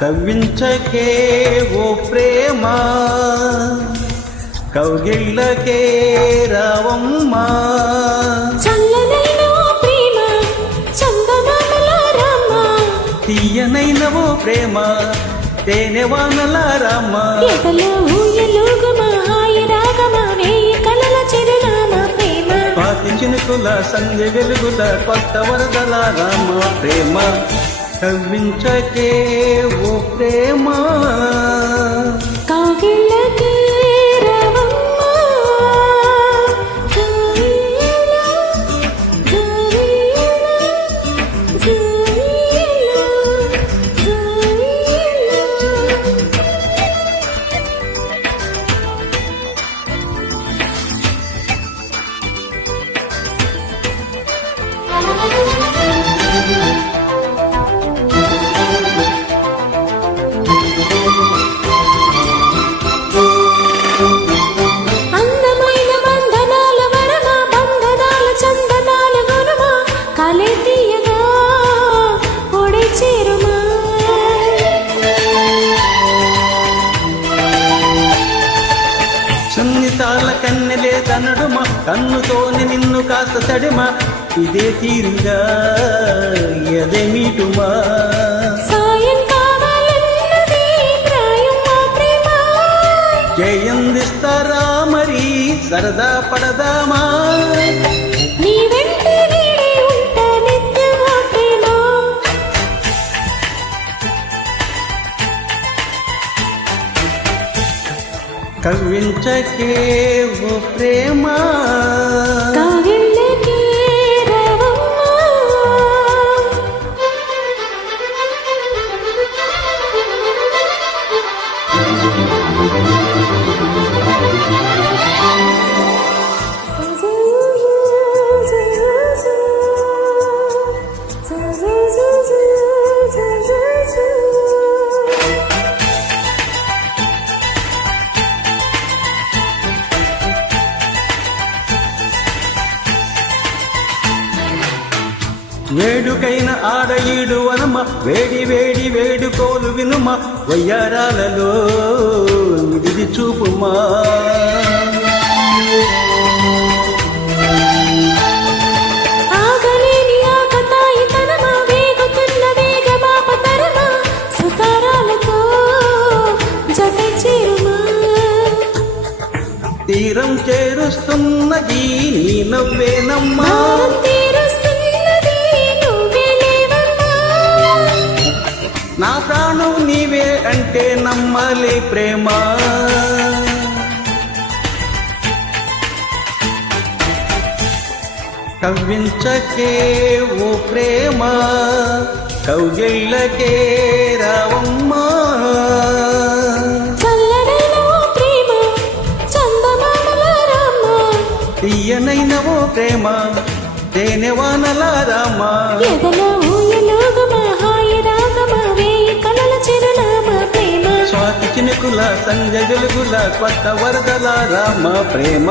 కవ్వించకే ఓ ప్రేమ కౌగిళ్ళకే రావమ్మా చల్లనైన ఓ ప్రేమ చందమామల రామ తీయనైన ఓ ప్రేమ తేనెవానల రామ ఎదలో ఊయలుగుమా హాయి రాగమా వేయి కలల చిరునామా ప్రేమ పాతి చినుకుల సంధ్య వెలుగుల కొత్త వరదల రామ ప్రేమ కవ్వించకే ఓ ప్రేమ కౌగిళ్ళకే రావమ్మా జాయిలా జాయిలా జాయిలా జాయిలా అందమైన బంధనాల వరమా బంధనాల చందనాల గురుమా కలే తీయగా ఒడే చేరుమా సున్నితాల కన్నెలే తనడుమ కన్నుతోని నిన్ను కాస్త తడిమా ఇదే తీరుగా ఎదే మీటుమా సాయం కావాలన్నది ప్రాయం మా ప్రేమ జయందిస్తారా మరి సరదా పడదామా నీ వెంట నీడే ఉంటా నిత్యం మా ప్రేమ కవ్వించకే ఓ ప్రేమ కౌగిళ్ళకే రావమ్మా వేడుకైన ఆడ ఈడు వనమ వేడి వేడి వేడుకోలు వినుమ వయ్యారాలలో విడిది చూపుమా ఆగలేని ఆకతాయితనమా వేగుతున్న వేగమాపతరమా సుతారాలతో జత చేరుమా తీరం చేరుస్తున్నది నీ నవ్వేనమ్మా భారం తీరుస్తున్నది నువ్వే లేవమ్మా నా ప్రాణం నీవే అంటే నమ్మాలి ప్రేమ కవ్వించకే ఓ ప్రేమ కౌగిళ్ళకే రావమ్మా చల్లనైన ఓ ప్రేమ చందమామల రామ తీయనైన ఓ ప్రేమ తేనెవానల రామ ఎదలో ఊయలుగుమా హాయి రాగమా వేయి కలల చిరునామా ప్రేమ స్వాతి చినుకుల సంజ వెలుగుల కొత్త వరదల రామ ప్రేమ